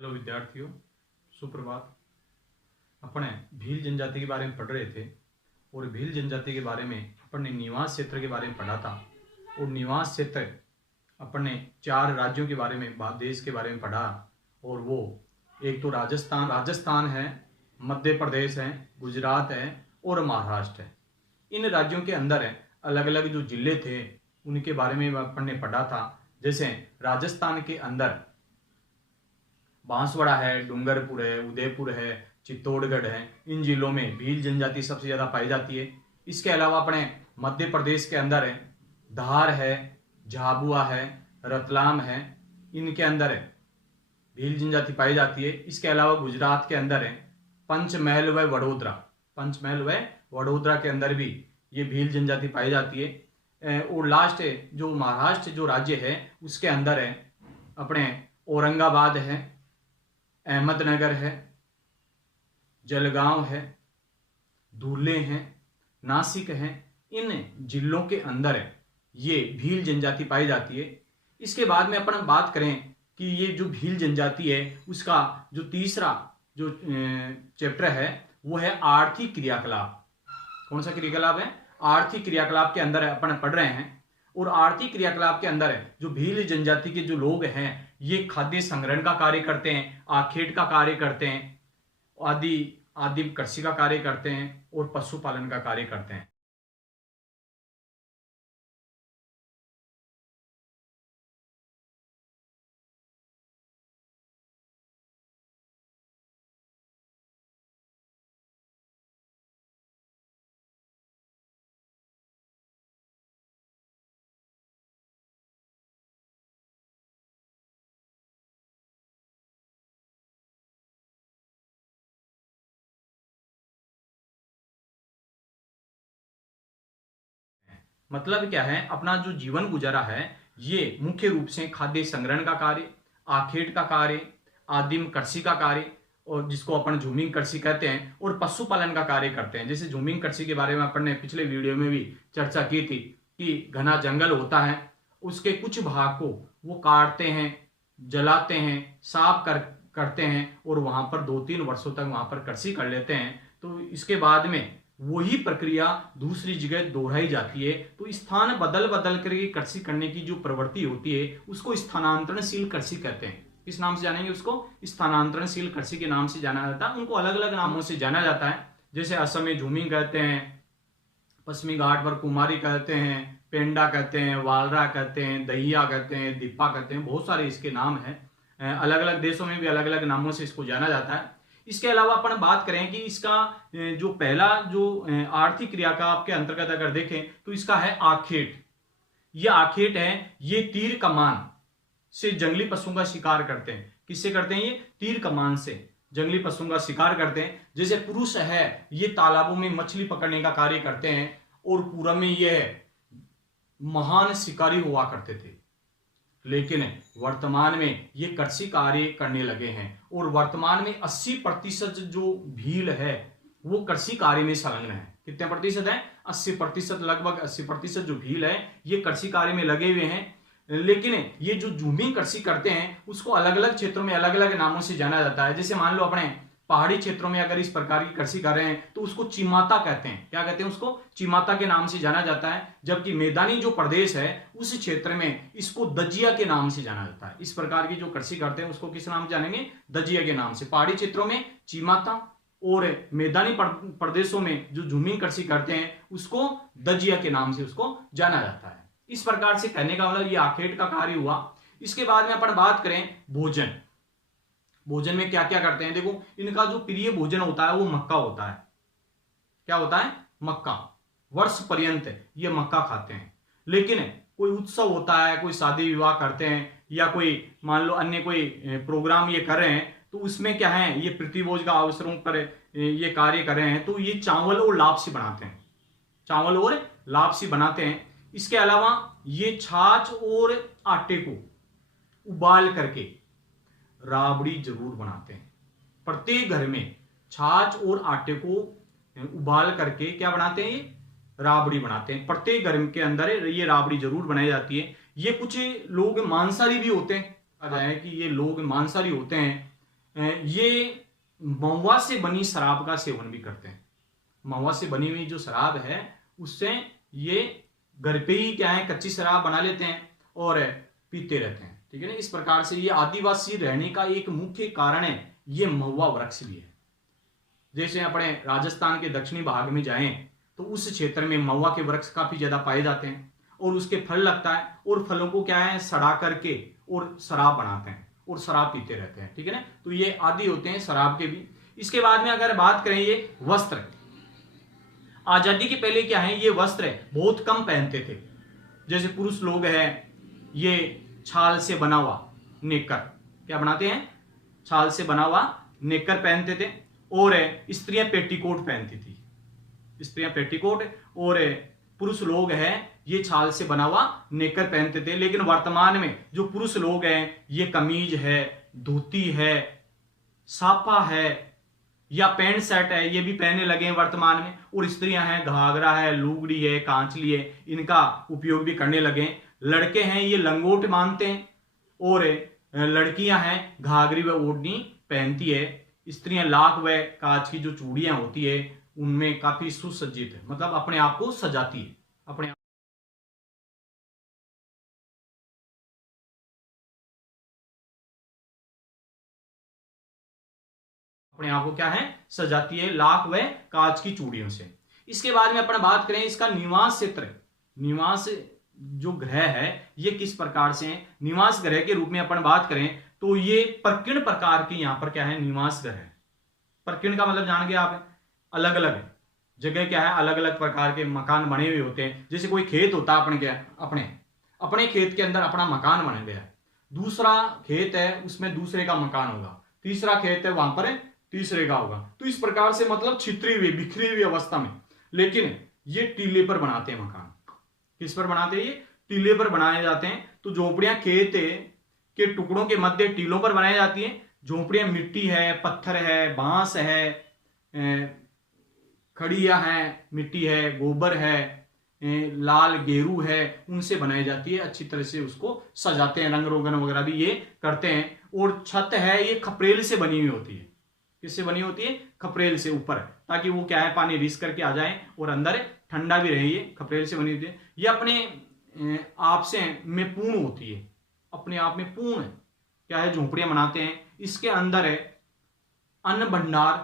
Hello विद्यार्थियों, सुप्रभात। अपने भील जनजाति के बारे में पढ़ रहे थे और भील जनजाति के बारे में अपन ने निवास क्षेत्र के बारे में पढ़ा था। और निवास क्षेत्र अपन ने 4 राज्यों के बारे में, देश के बारे में पढ़ा। और वो एक तो राजस्थान है, मध्य प्रदेश है, गुजरात है और महाराष्ट्र है। इन राज्यों के अंदर अलग अलग जो जिले थे उनके बारे में अपन ने पढ़ा था। जैसे राजस्थान के अंदर बांसवाड़ा है, डूंगरपुर है, उदयपुर है, चित्तौड़गढ़ है। इन जिलों में भील जनजाति सबसे ज्यादा पाई जाती है। इसके अलावा अपने मध्य प्रदेश के अंदर धार है, झाबुआ है, रतलाम है। इनके अंदर भील जनजाति पाई जाती है। इसके अलावा गुजरात के अंदर पंचमहल व वडोदरा के अंदर भी ये भील जनजाति पाई जाती है। और लास्ट जो महाराष्ट्र जो राज्य है उसके अंदर अपने औरंगाबाद है, अहमदनगर है, जलगांव है, धुले हैं, नासिक है। इन जिलों के अंदर ये भील जनजाति पाई जाती है। इसके बाद में अपन बात करें कि ये जो भील जनजाति है उसका जो तीसरा जो चैप्टर है वो है आर्थिक क्रियाकलाप। कौन सा क्रियाकलाप है? आर्थिक क्रियाकलाप के अंदर अपन पढ़ रहे हैं। और आर्थिक क्रियाकलाप के अंदर जो भील जनजाति के जो लोग हैं ये खाद्य संग्रहण का कार्य करते हैं, आखेट का कार्य करते हैं, आदि कृषि का कार्य करते हैं और पशुपालन का कार्य करते हैं। मतलब क्या है, अपना जो जीवन गुजारा है ये मुख्य रूप से खाद्य संग्रहण का कार्य, आखेट का कार्य, आदिम कृषि का कार्य और जिसको अपन झूमिंग कृषि कहते हैं, और पशुपालन का कार्य करते हैं। जैसे झूमिंग कृषि के बारे में अपन ने पिछले वीडियो में भी चर्चा की थी कि घना जंगल होता है, उसके कुछ भाग को वो काटते हैं, जलाते हैं, साफ करते हैं और वहां पर 2-3 वर्षों तक वहां पर कृषि कर लेते हैं। तो इसके बाद में वही प्रक्रिया दूसरी जगह दोहराई जाती है। तो स्थान बदल बदल करके कृषि करने की जो प्रवृत्ति होती है उसको स्थानांतरणशील कृषि कहते हैं। किस नाम से जानेंगे उसको? स्थानांतरणशील कृषि के नाम से जाना जाता है। उनको अलग अलग नामों से जाना जाता है। जैसे असम में झूमिंग कहते हैं, पश्चिमी घाट पर कुमारी कहते हैं, पेंडा कहते हैं, वालरा कहते हैं, दहिया कहते हैं, दीपा कहते हैं। बहुत सारे इसके नाम हैं। अलग अलग देशों में भी अलग अलग नामों से इसको जाना जाता है। इसके अलावा अपन बात करें कि इसका जो पहला जो आर्थिक क्रियाकलाप के अंतर्गत अगर देखें तो इसका है आखेट। ये आखेट है, ये तीर कमान से जंगली पशुओं का शिकार करते हैं। किससे करते हैं? ये तीर कमान से जंगली पशुओं का शिकार करते हैं। जैसे पुरुष है ये तालाबों में मछली पकड़ने का कार्य करते हैं और पूर्व में ये महान शिकारी हुआ करते थे, लेकिन वर्तमान में ये कृषि कार्य करने लगे हैं। और वर्तमान में 80% जो भील है वो कृषि कार्य में संलग्न है। कितने प्रतिशत है? 80%, लगभग 80% जो भील है ये कृषि कार्य में लगे हुए हैं। लेकिन ये जो झूमिंग कृषि करते हैं उसको अलग अलग क्षेत्रों में अलग अलग नामों से जाना जाता है। जैसे मान लो अपने पहाड़ी क्षेत्रों में अगर इस प्रकार की कृषि कर रहे हैं तो उसको चिमाता कहते हैं। क्या कहते हैं? उसको चिमाता के नाम से जाना जाता है। जबकि मैदानी जो प्रदेश है उस क्षेत्र में इसको दजिया के नाम से जाना जाता है। इस प्रकार की जो कृषि करते हैं उसको किस नाम से जानेंगे? दजिया के नाम से। पहाड़ी क्षेत्रों में चिमाता और मैदानी प्रदेशों में जो झूमिंग कृषि करते हैं उसको दजिया के नाम से उसको जाना जाता है। इस प्रकार से कहने का मतलब ये आखेट का कार्य हुआ। इसके बाद में अपन बात करें भोजन। भोजन में क्या क्या करते हैं? देखो, इनका जो प्रिय भोजन होता है वो मक्का होता है। क्या होता है? मक्का। वर्ष पर्यंत ये मक्का खाते हैं। लेकिन कोई उत्सव होता है, कोई शादी विवाह करते हैं या कोई मान लो अन्य कोई प्रोग्राम ये कर रहे हैं तो उसमें क्या है, ये प्रतिभोज का अवसरों पर ये कार्य कर रहे हैं तो ये चावल और लापसी बनाते हैं। चावल और लापसी बनाते हैं। इसके अलावा ये छाछ और आटे को उबाल करके राबड़ी जरूर बनाते हैं। प्रत्येक घर में छाछ और आटे को उबाल करके क्या बनाते हैं? ये राबड़ी बनाते हैं। प्रत्येक घर के अंदर ये राबड़ी जरूर बनाई जाती है। ये कुछ लोग मांसाहारी भी होते हैं। कहा जाए कि ये लोग मांसाहारी होते हैं ये महुआ से बनी शराब का सेवन भी करते हैं। महुआ से बनी हुई जो शराब है उससे ये घर पे ही क्या है कच्ची शराब बना लेते हैं और पीते रहते हैं। ठीक है ना, इस प्रकार से ये आदिवासी रहने का एक मुख्य कारण है, ये महुआ वृक्ष भी है। जैसे अपने राजस्थान के दक्षिणी भाग में जाएं तो उस क्षेत्र में महुआ के वृक्ष काफी ज्यादा पाए जाते हैं और उसके फल लगता है और फलों को क्या है सड़ा करके और शराब बनाते हैं और शराब पीते रहते हैं। ठीक है ना, तो ये आदि होते हैं शराब के भी। इसके बाद में अगर बात करें ये वस्त्र, आजादी के पहले क्या है ये वस्त्र बहुत कम पहनते थे। जैसे पुरुष लोग हैं ये छाल से बना हुआ नेकर, क्या बनाते हैं, छाल से बना हुआ नेकर पहनते थे और स्त्रियां पेटीकोट पहनती थी, स्त्रियां पेटीकोट और पुरुष लोग हैं ये छाल से बना हुआ नेकर पहनते थे। लेकिन वर्तमान में जो पुरुष लोग हैं ये कमीज है, धोती है, साफा है या पैंट शर्ट है ये भी पहनने लगे हैं वर्तमान में। और स्त्रियां हैं घाघरा है, लुगड़ी है, कांचली है, इनका उपयोग भी करने लगे हैं। लड़के हैं ये लंगोट मानते हैं और लड़कियां हैं घाघरी व ओढ़नी पहनती है। स्त्रियां लाख व कांच की जो चूड़ियां होती है उनमें काफी सुसज्जित है, मतलब अपने आप को सजाती है, अपने आप को क्या है सजाती है लाख व कांच की चूड़ियों से। इसके बाद में अपन बात करें इसका निवास क्षेत्र, निवास जो ग्रह है ये किस प्रकार से है। निवास ग्रह के रूप में अपन बात करें तो ये प्रकीर्ण प्रकार की यहाँ पर क्या है निवास ग्रह है। प्रकीर्ण का मतलब जान गए आप, अलग अलग जगह क्या है अलग अलग प्रकार के मकान बने हुए होते हैं। जैसे कोई खेत होता है अपने क्या अपने खेत के अंदर अपना मकान बन गया, दूसरा खेत है उसमें दूसरे का मकान होगा, तीसरा खेत है वहां पर तीसरे का होगा। तो इस प्रकार से मतलब छितरी हुई बिखरी हुई अवस्था में, लेकिन ये टीले पर बनाते हैं मकान। किस पर बनाते हैं, ये टीले पर बनाए जाते हैं। तो झोपड़ियां खेत के टुकड़ों के मध्य टीलों पर बनाई जाती है। झोपड़ियां मिट्टी है, पत्थर है, बांस है, खड़िया है, मिट्टी है, गोबर है, लाल गेरू है, उनसे बनाई जाती है। अच्छी तरह से उसको सजाते हैं, रंग रोगन वगैरह भी ये करते हैं। और छत है ये खपरेल से बनी हुई होती है। किससे बनी होती है, खपरेल से ऊपर, ताकि वो क्या है पानी रिस करके आ जाए और अंदर ठंडा भी रहे। ये खपरेल से बनी होती है। ये अपने आप से में पूर्ण होती है, अपने आप में पूर्ण क्या है झोपड़ियां बनाते हैं। इसके अंदर है अन्न भंडार,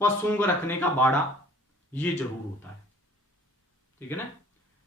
पशुओं को रखने का बाड़ा ये जरूर होता है। ठीक है ना,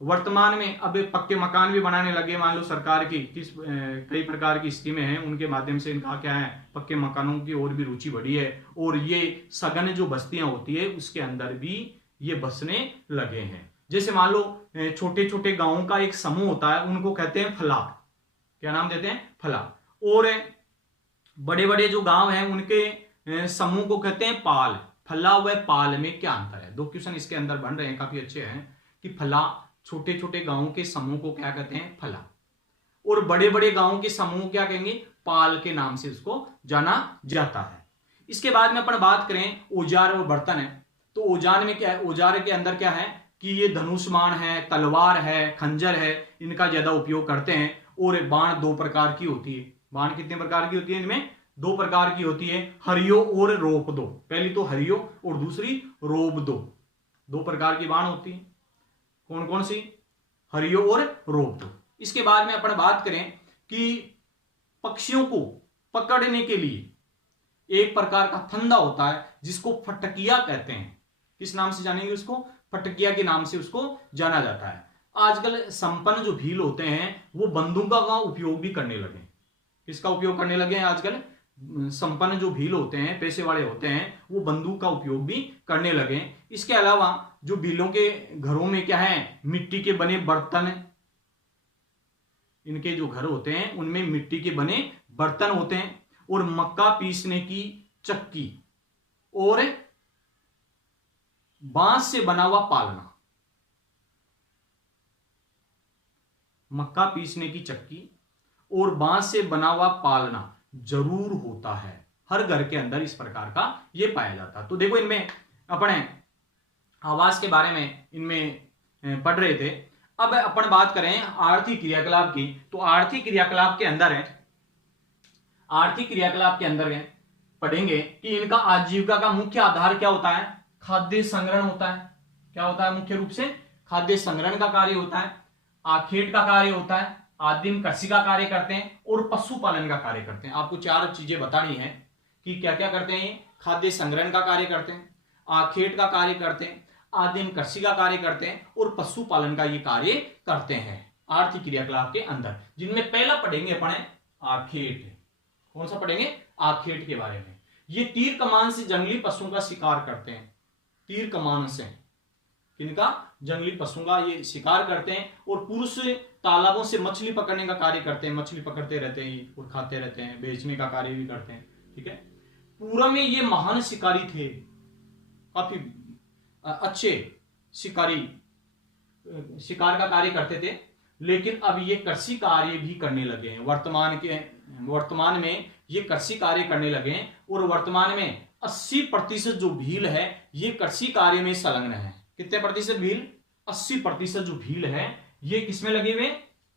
वर्तमान में अब पक्के मकान भी बनाने लगे। मान लो सरकार की कई प्रकार की स्कीमें हैं, उनके माध्यम से इनका क्या है पक्के मकानों की ओर भी रुचि बढ़ी है। और ये सघन जो बस्तियां होती है उसके अंदर भी ये बसने लगे हैं। जैसे मान लो छोटे छोटे गांवों का एक समूह होता है, उनको कहते हैं फला। क्या नाम देते हैं, फला। और बड़े बड़े जो गांव हैं उनके समूह को कहते हैं पाल। फला व पाल में क्या अंतर है, दो क्वेश्चन इसके अंदर बन रहे हैं, काफी अच्छे हैं। कि फला छोटे छोटे गांवों के समूह को क्या कहते हैं, फला। और बड़े बड़े गांवों के समूह क्या कहेंगे, पाल के नाम से उसको जाना जाता है। इसके बाद में अपन बात करें औजार और बर्तन है। तो औजार में क्या है, औजार के अंदर क्या है कि ये धनुष्मान है, तलवार है, खंजर है, इनका ज्यादा उपयोग करते हैं। और बाण दो प्रकार की होती है। बाण कितने प्रकार की होती है, इनमें दो प्रकार की होती है, हरियो और रोप दो। पहली तो हरियो और दूसरी रोप दो, दो प्रकार की बाण होती है। कौन कौन सी, हरियो और रोप दो। इसके बाद में अपन बात करें कि पक्षियों को पकड़ने के लिए एक प्रकार का फंदा होता है जिसको फटकिया कहते हैं। किस नाम से जानेंगे उसको, फटकिया के नाम से उसको जाना जाता है। आजकल संपन्न जो भील होते हैं वो बंदूकों का उपयोग भी करने लगे। किसका उपयोग करने लगे हैं आजकल, संपन्न जो भील होते हैं, पैसे वाले होते हैं, वो बंदूक का उपयोग भी करने लगे। इसके अलावा जो भीलों के घरों में क्या है, मिट्टी के बने बर्तन, इनके जो घर होते हैं उनमें मिट्टी के बने बर्तन होते हैं। और मक्का पीसने की चक्की और बांस से बना हुआ पालना। मक्का पीसने की चक्की और बांस से बना हुआ पालना जरूर होता है, हर घर के अंदर इस प्रकार का ये पाया जाता है। तो देखो इनमें अपने आवास के बारे में इनमें पढ़ रहे थे। अब अपन बात करें आर्थिक क्रियाकलाप की। तो आर्थिक क्रियाकलाप के अंदर है, आर्थिक क्रियाकलाप के अंदर है पढ़ेंगे कि इनका आजीविका का मुख्य आधार क्या होता है, खाद्य संग्रहण होता है। क्या होता है मुख्य रूप से, खाद्य संग्रहण का कार्य होता है, आखेट का कार्य होता है, आदिम कृषि का कार्य करते हैं और पशुपालन का कार्य करते हैं। आपको चार चीजें बतानी है कि क्या क्या करते हैं। खाद्य संग्रहण का कार्य करते हैं, आखेट का कार्य करते हैं, आदिम कृषि का कार्य करते हैं और पशुपालन का ये कार्य करते हैं आर्थिक क्रियाकलाप के अंदर, जिनमें पहला पढ़ेंगे अपन आखेट। कौन सा पढ़ेंगे, आखेट के बारे में। ये तीर कमान से जंगली पशुओं का शिकार करते हैं, तीर कमान से किनका, जंगली पशुओं का ये शिकार करते हैं। और पुरुष तालाबों से मछली पकड़ने का कार्य करते हैं, मछली पकड़ते रहते हैं और खाते रहते हैं, बेचने का कार्य भी करते हैं। ठीक है, पूर्व में ये महान शिकारी थे, काफी अच्छे शिकारी, शिकार का कार्य करते थे। लेकिन अब ये कृषि कार्य भी करने लगे हैं। वर्तमान में ये कृषि कार्य करने लगे हैं और वर्तमान में 80% जो भील है ये कृषि कार्य में संलग्न है। कितने प्रतिशत भील, 80% जो भील है ये किसमें लगे हुए,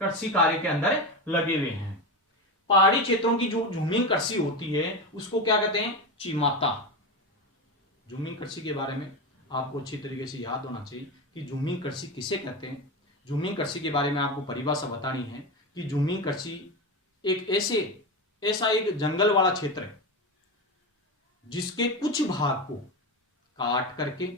कृषि कार्य के अंदर लगे हुए हैं। पहाड़ी क्षेत्रों की जो झूमिंग कृषि होती है उसको क्या कहते हैं, चिमाता। झूमिंग कृषि के बारे में आपको अच्छी तरीके से याद होना चाहिए कि झूमिंग कृषि किसे कहते हैं। झूमिंग कृषि के बारे में आपको परिभाषा बतानी है कि झूमिंग कृषि एक ऐसा एक जंगल वाला क्षेत्र है जिसके कुछ भाग को काट करके,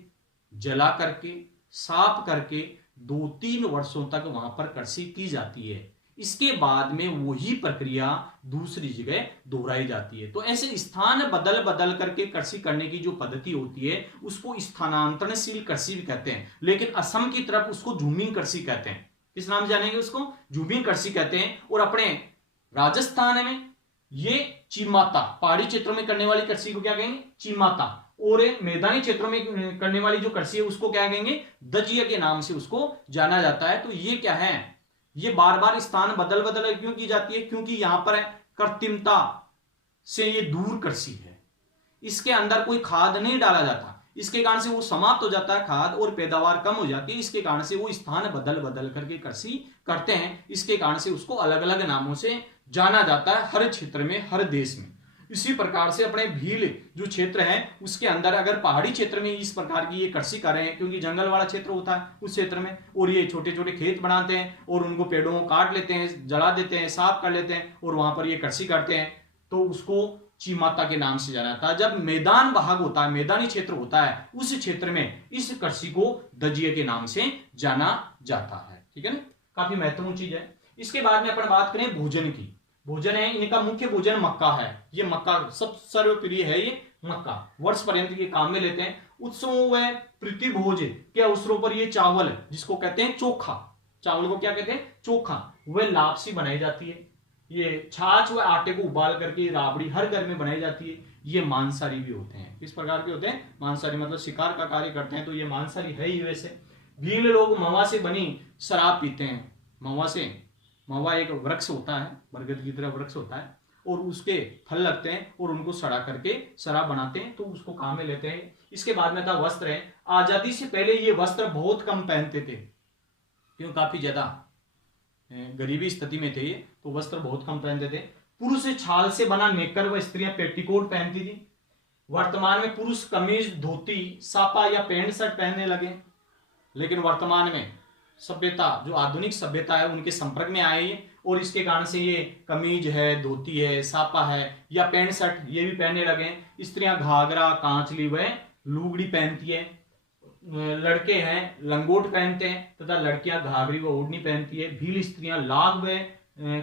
जला करके, साफ करके 2-3 वर्षों तक वहां पर कृषि की जाती है। इसके बाद में वही प्रक्रिया दूसरी जगह दोहराई जाती है। तो ऐसे स्थान बदल बदल करके कृषि करने की जो पद्धति होती है उसको स्थानांतरणशील कृषि भी कहते हैं। लेकिन असम की तरफ उसको झूमिंग कृषि कहते हैं। किस नाम से जानेंगे उसको, झूमिंग कृषि कहते हैं। और अपने राजस्थान में ये चिमाता, पहाड़ी क्षेत्रों में करने वाली कृषि को क्या कहेंगे, चिमाता। और मैदानी क्षेत्रों में करने वाली जो कृषि है उसको क्या कहेंगे, दजिया के नाम से उसको जाना जाता है। तो ये क्या है, ये बार बार स्थान बदल बदल क्यों की जाती है, क्योंकि यहां पर कृत्रिमता से ये दूर कृषि है। इसके अंदर कोई खाद नहीं डाला जाता, इसके कारण से वो समाप्त हो जाता है खाद और पैदावार कम हो जाती है। इसके कारण से वो स्थान बदल बदल करके कृषि करते हैं। इसके कारण से उसको अलग अलग नामों से जाना जाता है हर क्षेत्र में, हर देश में। इसी प्रकार से अपने भील जो क्षेत्र है उसके अंदर अगर पहाड़ी क्षेत्र में इस प्रकार की ये कृषि कर रहे हैं, क्योंकि जंगल वाला क्षेत्र होता है उस क्षेत्र में, और ये छोटे छोटे खेत बनाते हैं और उनको पेड़ों को काट लेते हैं, जला देते हैं, साफ कर लेते हैं और वहां पर ये कृषि करते हैं, तो उसको चिमाता के नाम से जाना जाता है। जब मैदान भाग होता है, मैदानी क्षेत्र होता है, उस क्षेत्र में इस कृषि को दजिया के नाम से जाना जाता है। ठीक है ना, काफी महत्वपूर्ण चीज है। इसके बाद में अपन बात करें भोजन की। भोजन है, इनका मुख्य भोजन मक्का है। ये मक्का सब सर्वप्रिय है, ये मक्का वर्ष पर्यंत के काम में लेते हैं। उत्सवों व प्रीतिभोज के अवसरों पर ये चावल, जिसको कहते हैं चोखा, चावल को क्या कहते हैं, चोखा, वह लापसी बनाई जाती है। ये छाछ व आटे को उबाल करके राबड़ी हर घर में बनाई जाती है। ये मांसाहारी भी होते हैं। किस प्रकार के होते हैं, मांसाहारी, मतलब शिकार का कार्य करते हैं, तो ये मांसाहारी है ही। वैसे भील लोग महुआ से बनी शराब पीते हैं। महुआ एक वृक्ष होता है, बरगद की तरह वृक्ष होता है, और उसके फल लगते हैं और उनको सड़ा करके शराब बनाते हैं, तो उसको काम में लेते हैं। इसके बाद में था वस्त्र है। आजादी से पहले ये वस्त्र बहुत कम पहनते थे, क्यों, काफी ज्यादा गरीबी स्थिति में थे ये, तो वस्त्र बहुत कम पहनते थे। पुरुष छाल से बना नेकर व स्त्रियां पेटीकोट पहनती थी। वर्तमान में पुरुष कमीज, धोती, सापा या पैंट शर्ट पहनने लगे। लेकिन वर्तमान में सभ्यता, जो आधुनिक सभ्यता है, उनके संपर्क में आए और इसके कारण से ये कमीज है, धोती है, सापा है या पैंट शर्ट ये भी पहनने लगे। स्त्रियां घाघरा, कांचली व लुगड़ी पहनती है। लड़के हैं लंगोट पहनते हैं तथा लड़कियां घाघरी व ओढ़नी पहनती है। भील स्त्रियां लाग व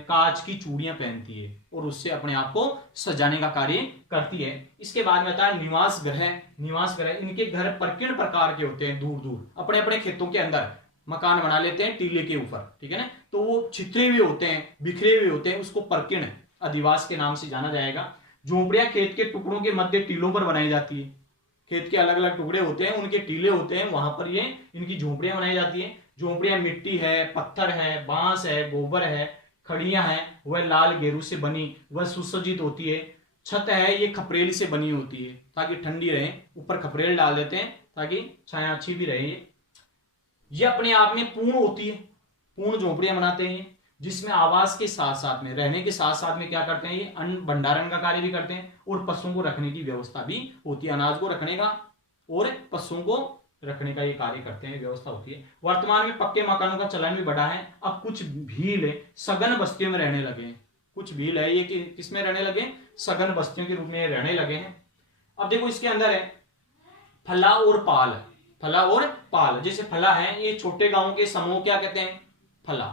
कांच की चूड़ियां पहनती है और उससे अपने आप को सजाने का कार्य करती है। इसके बाद में आता है निवास गृह। निवास गृह, इनके घर प्रकीर्ण प्रकार के होते हैं, दूर दूर अपने अपने खेतों के अंदर मकान बना लेते हैं टीले के ऊपर। ठीक है ना, तो वो छितरे हुए होते हैं, बिखरे हुए होते हैं, उसको प्रकीर्ण अधिवास के नाम से जाना जाएगा। झोपड़ियां खेत के टुकड़ों के मध्य टीलों पर बनाई जाती है। खेत के अलग अलग टुकड़े होते हैं, उनके टीले होते हैं, वहां पर ये इनकी झोपड़ियां बनाई जाती है। झोपड़ियां मिट्टी है, पत्थर है, बांस है, गोबर है, खड़ियां हैं, वह लाल गेरू से बनी वह सुसज्जित होती है। छत है, ये खपरेल से बनी होती है ताकि ठंडी रहे, ऊपर खपरेल डाल देते हैं ताकि छाया अच्छी भी रहे। ये अपने आप में पूर्ण होती है, पूर्ण झोपड़ियां बनाते हैं। जिसमें आवास के साथ साथ में, रहने के साथ साथ में क्या करते हैं, ये अन्न भंडारण का कार्य भी करते हैं और पशुओं को रखने की व्यवस्था भी होती है। अनाज को रखने का और पशुओं को रखने का ये कार्य करते हैं, व्यवस्था होती है। वर्तमान में पक्के मकानों का चलन भी बढ़ा है। अब कुछ भील सघन बस्तियों में रहने लगे हैं। कुछ भील है ये किसमें रहने लगे, सघन बस्तियों के रूप में रहने लगे हैं। अब देखो इसके अंदर है फला और पाल। फला और पाल, जैसे फला है ये छोटे गांवों के समूह क्या कहते हैं, फला,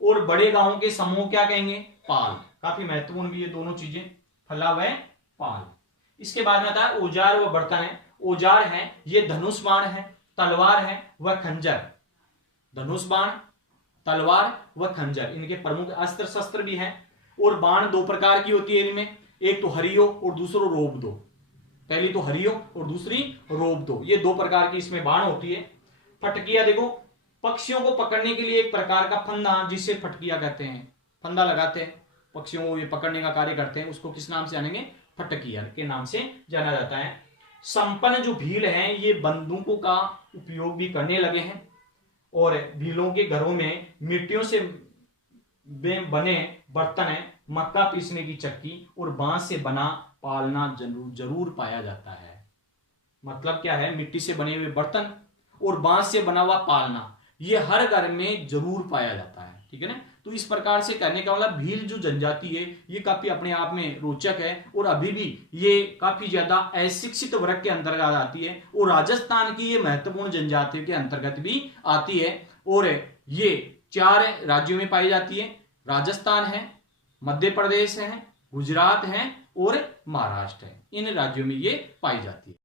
और बड़े गांवों के समूह क्या कहेंगे, पाल। काफी महत्वपूर्ण भी ये दोनों चीजें, फला व पाल। इसके बाद में आता है औजार व बर्तन है। औजार है ये धनुष बाण है, तलवार है व खंजर। धनुष बाण, तलवार व खंजर इनके प्रमुख अस्त्र शस्त्र भी हैं। और बाण दो प्रकार की होती है इनमें, एक तो हरियो और दूसरो रोब दो। पहली तो हरियो और दूसरी रोब दो, ये दो प्रकार की इसमें बाण होती है। फटकिया देखो, पक्षियों को पकड़ने के लिए एक प्रकार का फंदा जिसे फटकिया कहते हैं, फंदा लगाते हैं पक्षियों को ये पकड़ने का कार्य करते हैं, उसको किस नाम से जानेंगे, फटकिया के नाम से जाना जाता है। संपन्न जो भील हैं ये बंदूकों का उपयोग भी करने लगे हैं और भीलों के घरों में मिट्टियों से बने बर्तन है, मक्का पीसने की चक्की और बांस से बना पालना जरूर पाया जाता है। मतलब क्या है, मिट्टी से बने हुए बर्तन और बांस से बना हुआ पालना ये हर घर में जरूर पाया जाता है, ठीक है ना। तो इस प्रकार से कहने का मतलब भील जो जनजाति है ये काफी अपने आप में रोचक है और अभी भी ये काफी ज्यादा अशिक्षित वर्ग के अंतर्गत आती है और राजस्थान की ये महत्वपूर्ण जनजातियों के अंतर्गत भी आती है। और ये 4 राज्यों में पाई जाती है, राजस्थान है, मध्य प्रदेश है, गुजरात है और महाराष्ट्र है। इन राज्यों में ये पाई जाती है।